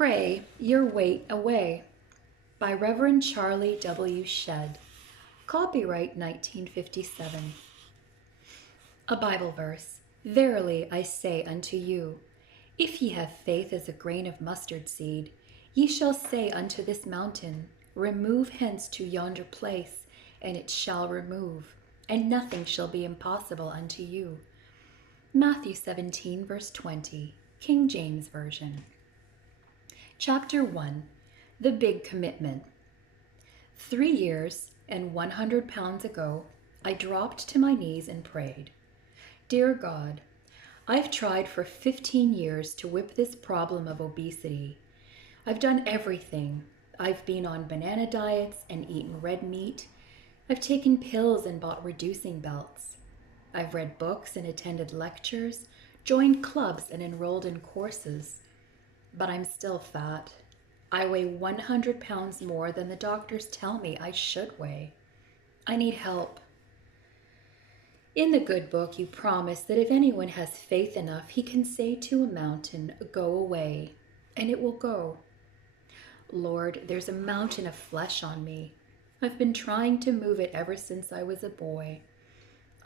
Pray Your Weight Away by Reverend Charlie W. Shedd. Copyright 1957. A Bible verse. Verily I say unto you, if ye have faith as a grain of mustard seed, ye shall say unto this mountain, remove hence to yonder place, and it shall remove, and nothing shall be impossible unto you. Matthew 17, verse 20, King James Version. Chapter 1, The Big Commitment. 3 years and 100 pounds ago, I dropped to my knees and prayed. Dear God, I've tried for 15 years to whip this problem of obesity. I've done everything. I've been on banana diets and eaten red meat. I've taken pills and bought reducing belts. I've read books and attended lectures, joined clubs and enrolled in courses. But I'm still fat. I weigh 100 pounds more than the doctors tell me I should weigh. I need help. In the good book, you promise that if anyone has faith enough, he can say to a mountain, go away, and it will go. Lord, there's a mountain of flesh on me. I've been trying to move it ever since I was a boy.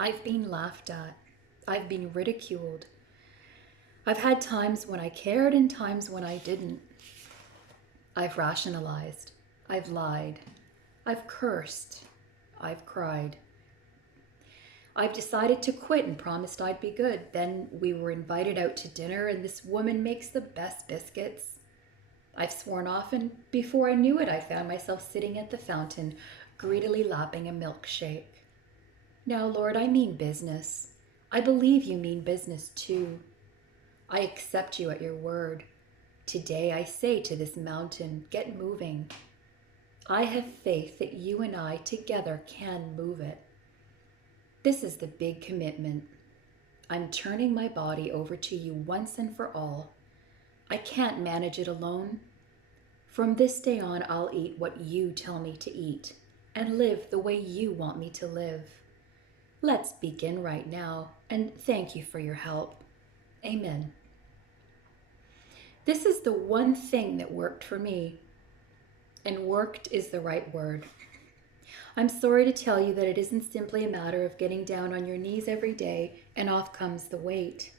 I've been laughed at. I've been ridiculed. I've had times when I cared and times when I didn't. I've rationalized. I've lied. I've cursed. I've cried. I've decided to quit and promised I'd be good. Then we were invited out to dinner and this woman makes the best biscuits. I've sworn off, and before I knew it, I found myself sitting at the fountain, greedily lapping a milkshake. Now, Lord, I mean business. I believe you mean business too. I accept you at your word. Today I say to this mountain, get moving. I have faith that you and I together can move it. This is the big commitment. I'm turning my body over to you once and for all. I can't manage it alone. From this day on, I'll eat what you tell me to eat and live the way you want me to live. Let's begin right now, and thank you for your help. Amen. This is the one thing that worked for me, and worked is the right word. I'm sorry to tell you that it isn't simply a matter of getting down on your knees every day and off comes the weight.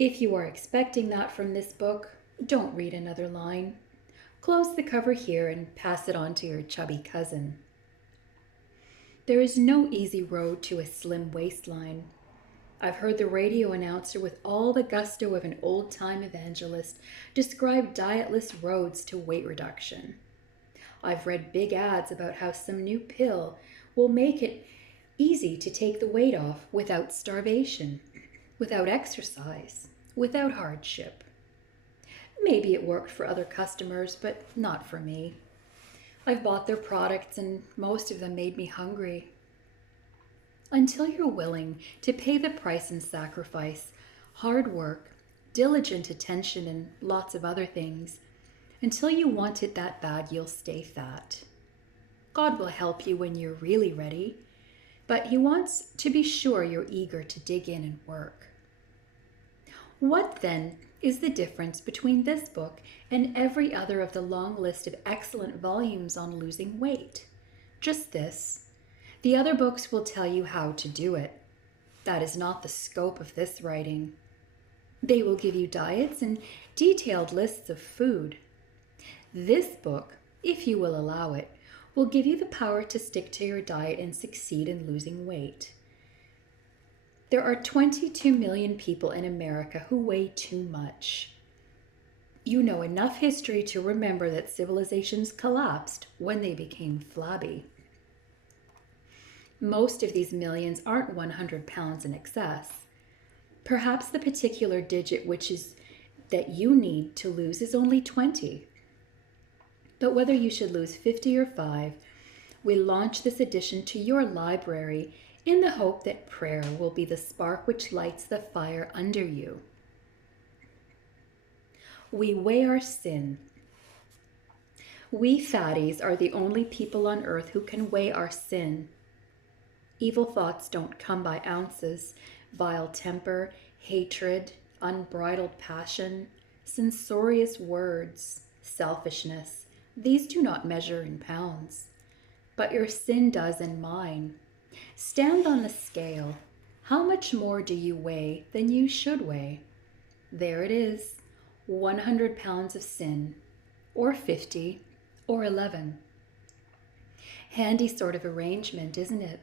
If you are expecting that from this book, don't read another line. Close the cover here and pass it on to your chubby cousin. There is no easy road to a slim waistline. I've heard the radio announcer with all the gusto of an old-time evangelist describe dietless roads to weight reduction. I've read big ads about how some new pill will make it easy to take the weight off without starvation, without exercise, without hardship. Maybe it worked for other customers, but not for me. I've bought their products and most of them made me hungry. Until you're willing to pay the price and sacrifice, hard work, diligent attention, and lots of other things, until you want it that bad, you'll stay fat. God will help you when you're really ready, but He wants to be sure you're eager to dig in and work. What then is the difference between this book and every other of the long list of excellent volumes on losing weight? Just this. The other books will tell you how to do it. That is not the scope of this writing. They will give you diets and detailed lists of food. This book, if you will allow it, will give you the power to stick to your diet and succeed in losing weight. There are 22 million people in America who weigh too much. You know enough history to remember that civilizations collapsed when they became flabby. Most of these millions aren't 100 pounds in excess. Perhaps the particular digit that you need to lose is only 20. But whether you should lose 50 or 5, we launch this addition to your library in the hope that prayer will be the spark which lights the fire under you. We weigh our sin. We fatties are the only people on earth who can weigh our sin. Evil thoughts don't come by ounces. Vile temper, hatred, unbridled passion, censorious words, selfishness, these do not measure in pounds, but your sin does in mine. Stand on the scale. How much more do you weigh than you should weigh? There it is, 100 pounds of sin, or 50, or 11. Handy sort of arrangement, isn't it?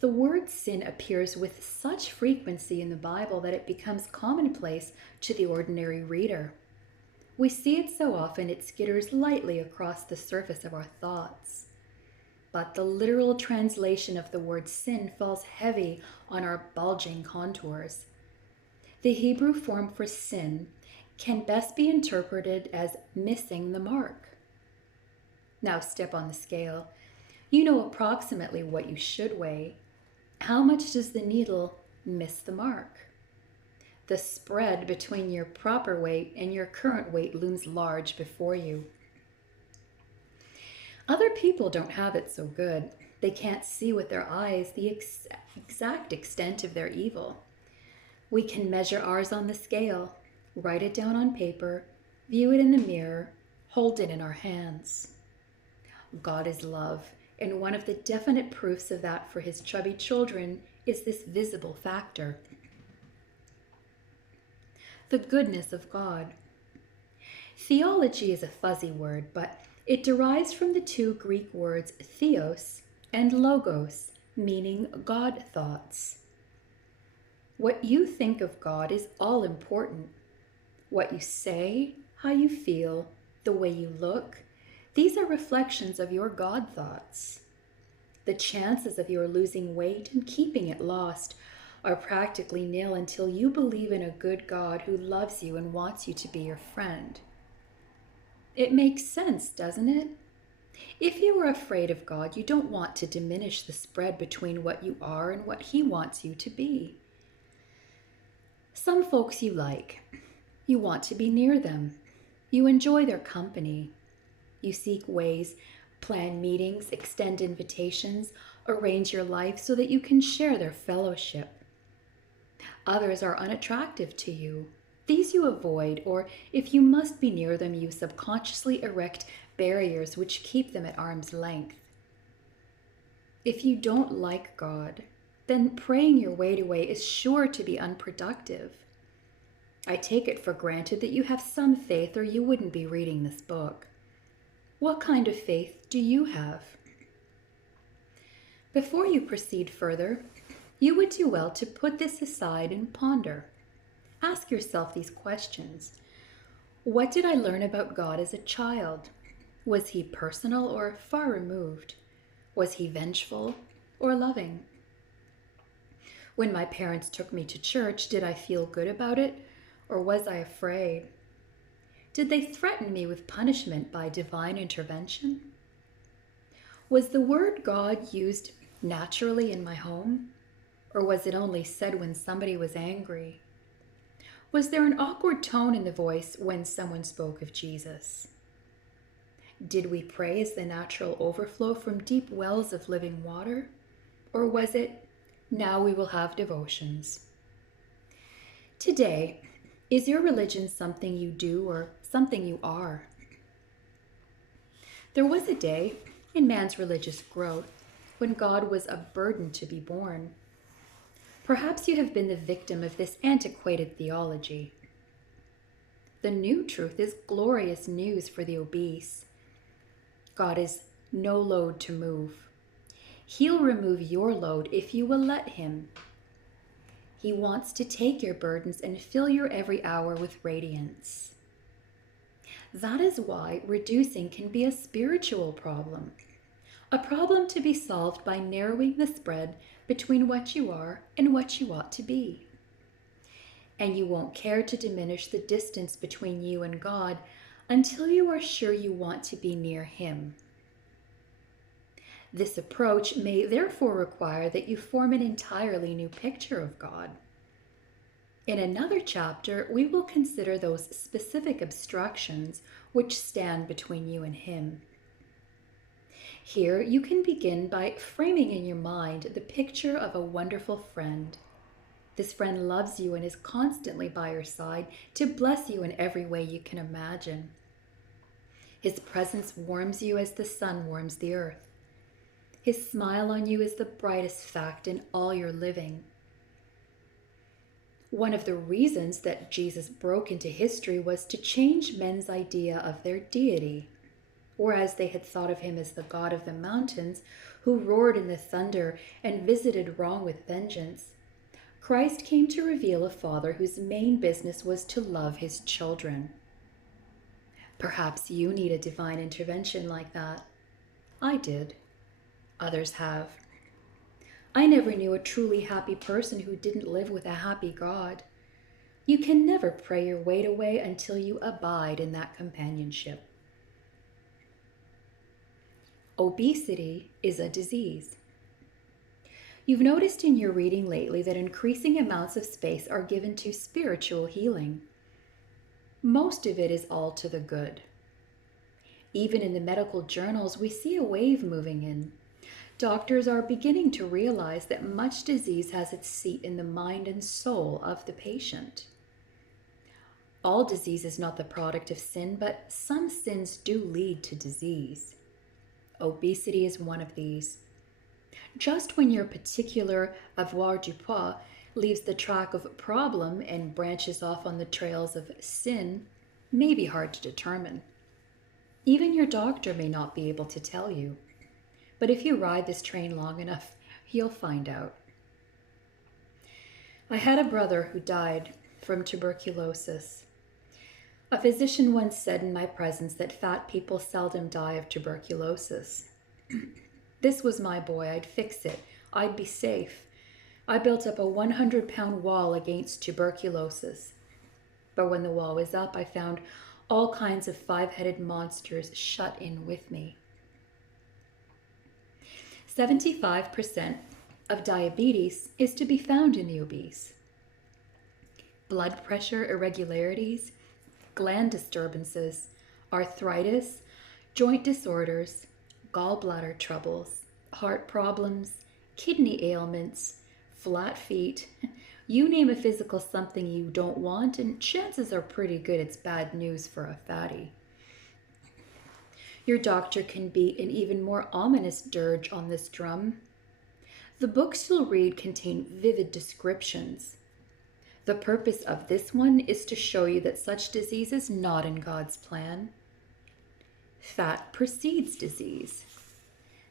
The word sin appears with such frequency in the Bible that it becomes commonplace to the ordinary reader. We see it so often it skitters lightly across the surface of our thoughts. But the literal translation of the word sin falls heavy on our bulging contours. The Hebrew form for sin can best be interpreted as missing the mark. Now step on the scale. You know approximately what you should weigh. How much does the needle miss the mark? The spread between your proper weight and your current weight looms large before you. Other people don't have it so good. They can't see with their eyes the exact extent of their evil. We can measure ours on the scale, write it down on paper, view it in the mirror, hold it in our hands. God is love, and one of the definite proofs of that for his chubby children is this visible factor. The goodness of God. Theology is a fuzzy word, but it derives from the two Greek words theos and logos, meaning God thoughts. What you think of God is all important. What you say, how you feel, the way you look, these are reflections of your God thoughts. The chances of your losing weight and keeping it lost are practically nil until you believe in a good God who loves you and wants you to be your friend. It makes sense, doesn't it? If you are afraid of God, you don't want to diminish the spread between what you are and what he wants you to be. Some folks you like. You want to be near them. You enjoy their company. You seek ways, plan meetings, extend invitations, arrange your life so that you can share their fellowship. Others are unattractive to you. These you avoid, or if you must be near them, you subconsciously erect barriers which keep them at arm's length. If you don't like God, then praying your weight away is sure to be unproductive. I take it for granted that you have some faith or you wouldn't be reading this book. What kind of faith do you have? Before you proceed further, you would do well to put this aside and ponder. Ask yourself these questions. What did I learn about God as a child? Was he personal or far removed? Was he vengeful or loving? When my parents took me to church, did I feel good about it, or was I afraid? Did they threaten me with punishment by divine intervention? Was the word God used naturally in my home, or was it only said when somebody was angry? Was there an awkward tone in the voice when someone spoke of Jesus? Did we pray as the natural overflow from deep wells of living water, or was it, now we will have devotions? Today, is your religion something you do or something you are? There was a day in man's religious growth when God was a burden to be borne. Perhaps you have been the victim of this antiquated theology. The new truth is glorious news for the obese. God is no load to move. He'll remove your load if you will let him. He wants to take your burdens and fill your every hour with radiance. That is why reducing can be a spiritual problem, a problem to be solved by narrowing the spread between what you are and what you ought to be. And you won't care to diminish the distance between you and God until you are sure you want to be near him. This approach may therefore require that you form an entirely new picture of God. In another chapter, we will consider those specific obstructions which stand between you and him. Here, you can begin by framing in your mind the picture of a wonderful friend. This friend loves you and is constantly by your side to bless you in every way you can imagine. His presence warms you as the sun warms the earth. His smile on you is the brightest fact in all your living. One of the reasons that Jesus broke into history was to change men's idea of their deity, whereas they had thought of him as the God of the mountains who roared in the thunder and visited wrong with vengeance. Christ came to reveal a father whose main business was to love his children. Perhaps you need a divine intervention like that. I did. Others have. I never knew a truly happy person who didn't live with a happy God. You can never pray your weight away until you abide in that companionship. Obesity is a disease. You've noticed in your reading lately that increasing amounts of space are given to spiritual healing. Most of it is all to the good. Even in the medical journals, we see a wave moving in. Doctors are beginning to realize that much disease has its seat in the mind and soul of the patient. All disease is not the product of sin, but some sins do lead to disease. Obesity is one of these. Just when your particular avoirdupois leaves the track of problem and branches off on the trails of sin may be hard to determine. Even your doctor may not be able to tell you. But if you ride this train long enough, you'll find out. I had a brother who died from tuberculosis. A physician once said in my presence that fat people seldom die of tuberculosis. This was my boy. I'd fix it. I'd be safe. I built up a 100-pound wall against tuberculosis. But when the wall was up, I found all kinds of five-headed monsters shut in with me. 75% of diabetes is to be found in the obese. Blood pressure irregularities, gland disturbances, arthritis, joint disorders, gallbladder troubles, heart problems, kidney ailments, flat feet. You name a physical something you don't want, and chances are pretty good it's bad news for a fatty. Your doctor can beat an even more ominous dirge on this drum. The books you'll read contain vivid descriptions. The purpose of this one is to show you that such disease is not in God's plan. Fat precedes disease.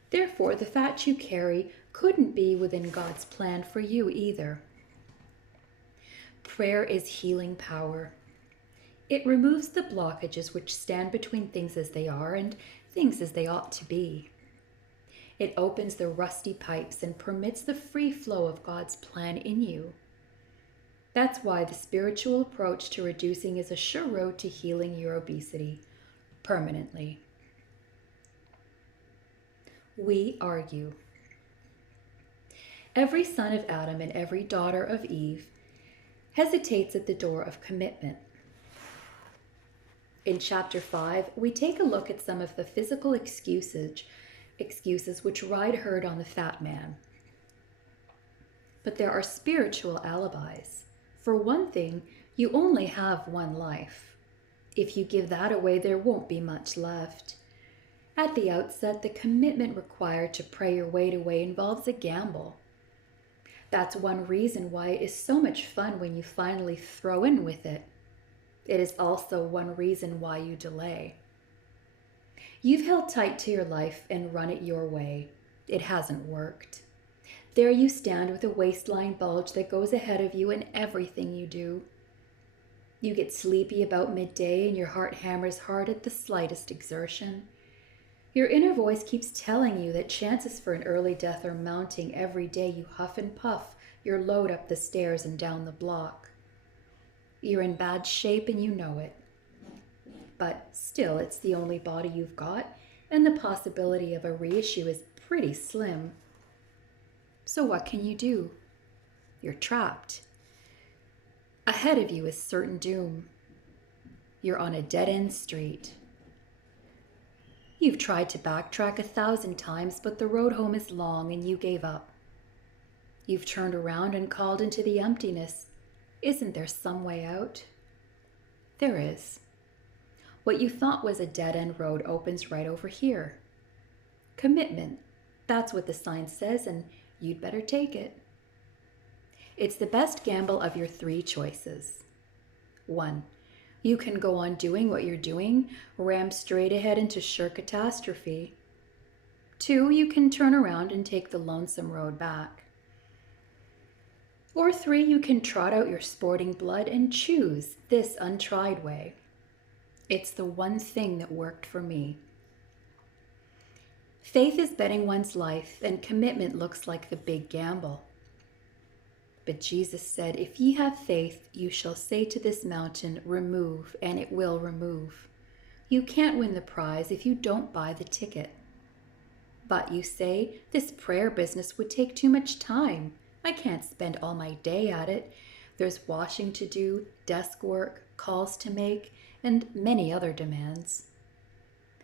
Therefore, the fat you carry couldn't be within God's plan for you either. Prayer is healing power. It removes the blockages which stand between things as they are and things as they ought to be. It opens the rusty pipes and permits the free flow of God's plan in you. That's why the spiritual approach to reducing is a sure road to healing your obesity permanently. We argue. Every son of Adam and every daughter of Eve hesitates at the door of commitment. In chapter 5, we take a look at some of the physical excuses which ride herd on the fat man. But there are spiritual alibis. For one thing, you only have one life. If you give that away, there won't be much left. At the outset, the commitment required to pray your weight away involves a gamble. That's one reason why it is so much fun when you finally throw in with it. It is also one reason why you delay. You've held tight to your life and run it your way. It hasn't worked. There you stand with a waistline bulge that goes ahead of you in everything you do. You get sleepy about midday and your heart hammers hard at the slightest exertion. Your inner voice keeps telling you that chances for an early death are mounting every day you huff and puff your load up the stairs and down the block. You're in bad shape and you know it. But still, it's the only body you've got, and the possibility of a reissue is pretty slim. So what can you do? You're trapped. Ahead of you is certain doom. You're on a dead-end street. You've tried to backtrack 1,000 times, but the road home is long and you gave up. You've turned around and called into the emptiness. Isn't there some way out? There is. What you thought was a dead-end road opens right over here. Commitment. That's what the sign says, and you'd better take it. It's the best gamble of your 3 choices. 1. You can go on doing what you're doing, ram straight ahead into sure catastrophe. 2. You can turn around and take the lonesome road back. Or 3. You can trot out your sporting blood and choose this untried way. It's the one thing that worked for me. Faith is betting one's life, and commitment looks like the big gamble. But Jesus said, if ye have faith, you shall say to this mountain, remove, and it will remove. You can't win the prize if you don't buy the ticket. But you say, this prayer business would take too much time. I can't spend all my day at it. There's washing to do, desk work, calls to make, and many other demands.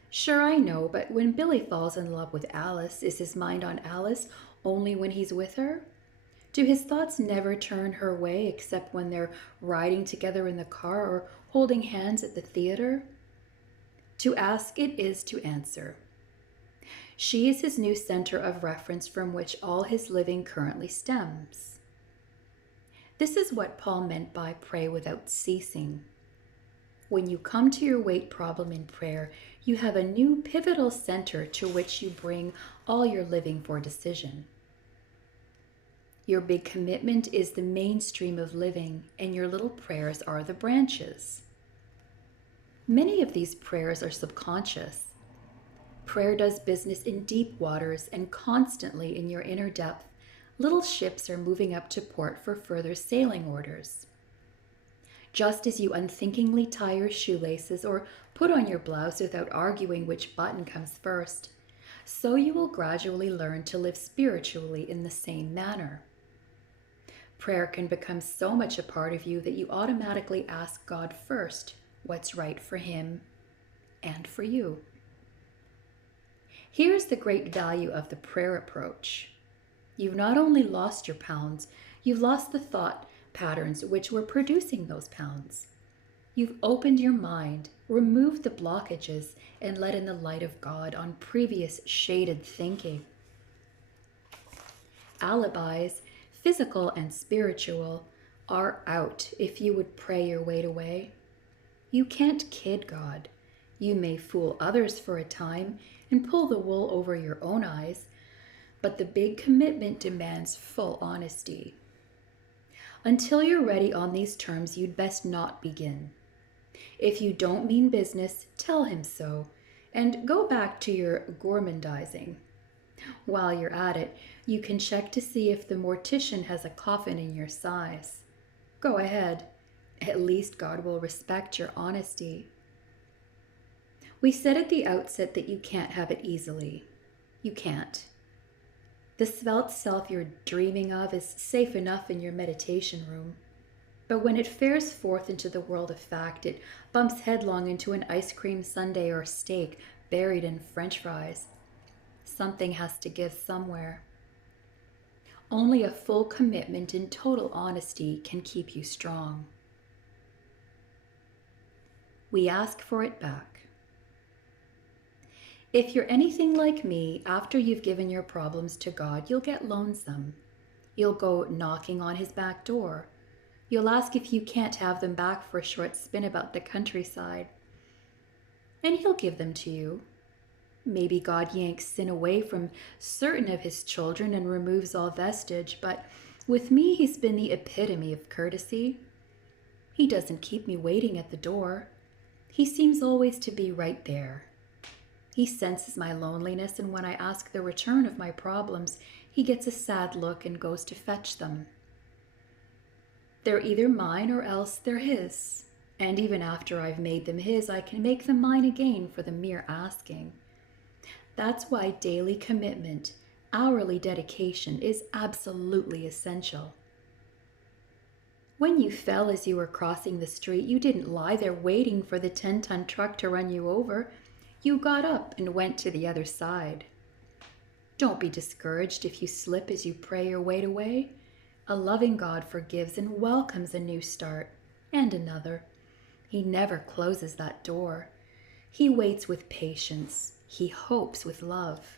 Sure, I know, but when Billy falls in love with Alice, is his mind on Alice only when he's with her? Do his thoughts never turn her way except when they're riding together in the car or holding hands at the theater? To ask it is to answer. She is his new center of reference from which all his living currently stems. This is what Paul meant by pray without ceasing. When you come to your weight problem in prayer, you have a new pivotal center to which you bring all your living for decision. Your big commitment is the mainstream of living, and your little prayers are the branches. Many of these prayers are subconscious. Prayer does business in deep waters, and constantly in your inner depth, little ships are moving up to port for further sailing orders. Just as you unthinkingly tie your shoelaces or put on your blouse without arguing which button comes first, so you will gradually learn to live spiritually in the same manner. Prayer can become so much a part of you that you automatically ask God first what's right for Him and for you. Here's the great value of the prayer approach. You've not only lost your pounds, you've lost the thought patterns which were producing those pounds. You've opened your mind, removed the blockages, and let in the light of God on previous shaded thinking. Alibis, physical and spiritual, are out if you would pray your weight away. You can't kid God. You may fool others for a time and pull the wool over your own eyes, but the big commitment demands full honesty. Until you're ready on these terms, you'd best not begin. If you don't mean business, tell him so, and go back to your gourmandizing. While you're at it, you can check to see if the mortician has a coffin in your size. Go ahead. At least God will respect your honesty. We said at the outset that you can't have it easily. You can't. The svelte self you're dreaming of is safe enough in your meditation room. But when it fares forth into the world of fact, it bumps headlong into an ice cream sundae or steak buried in French fries. Something has to give somewhere. Only a full commitment and total honesty can keep you strong. We ask for it back. If you're anything like me, after you've given your problems to God, you'll get lonesome. You'll go knocking on his back door. You'll ask if you can't have them back for a short spin about the countryside. And he'll give them to you. Maybe God yanks sin away from certain of his children and removes all vestige, but with me he's been the epitome of courtesy. He doesn't keep me waiting at the door. He seems always to be right there. He senses my loneliness, and when I ask the return of my problems, he gets a sad look and goes to fetch them. They're either mine or else they're his, and even after I've made them his, I can make them mine again for the mere asking. That's why daily commitment, hourly dedication is absolutely essential. When you fell as you were crossing the street, you didn't lie there waiting for the 10-ton truck to run you over. You got up and went to the other side. Don't be discouraged if you slip as you pray your weight away. A loving God forgives and welcomes a new start and another. He never closes that door. He waits with patience. He hopes with love.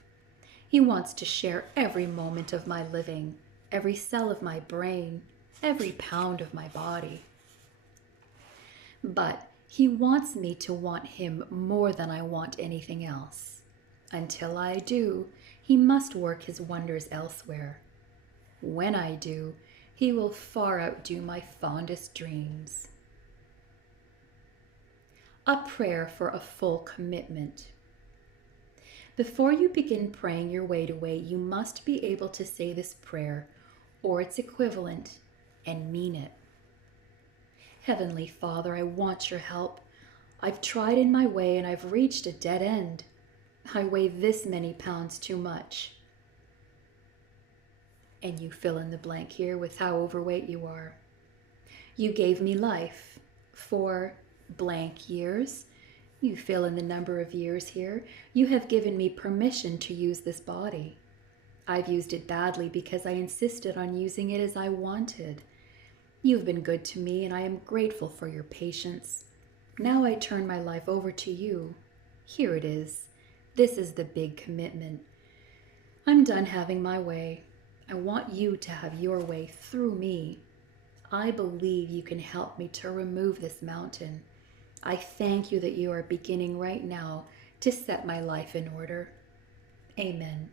He wants to share every moment of my living, every cell of my brain, every pound of my body. But he wants me to want him more than I want anything else. Until I do, he must work his wonders elsewhere. When I do, he will far outdo my fondest dreams. A prayer for a full commitment. Before you begin praying your weight away, you must be able to say this prayer, or its equivalent, and mean it. Heavenly Father, I want your help. I've tried in my way and I've reached a dead end. I weigh this many pounds too much. And you fill in the blank here with how overweight you are. You gave me life for blank years. You fill in the number of years here. You have given me permission to use this body. I've used it badly because I insisted on using it as I wanted. You've been good to me and I am grateful for your patience. Now I turn my life over to you. Here it is. This is the big commitment. I'm done having my way. I want you to have your way through me. I believe you can help me to remove this mountain. I thank you that you are beginning right now to set my life in order. Amen.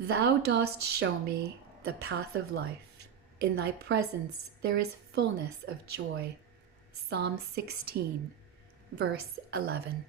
Thou dost show me the path of life. In thy presence there is fullness of joy. Psalm 16, verse 11.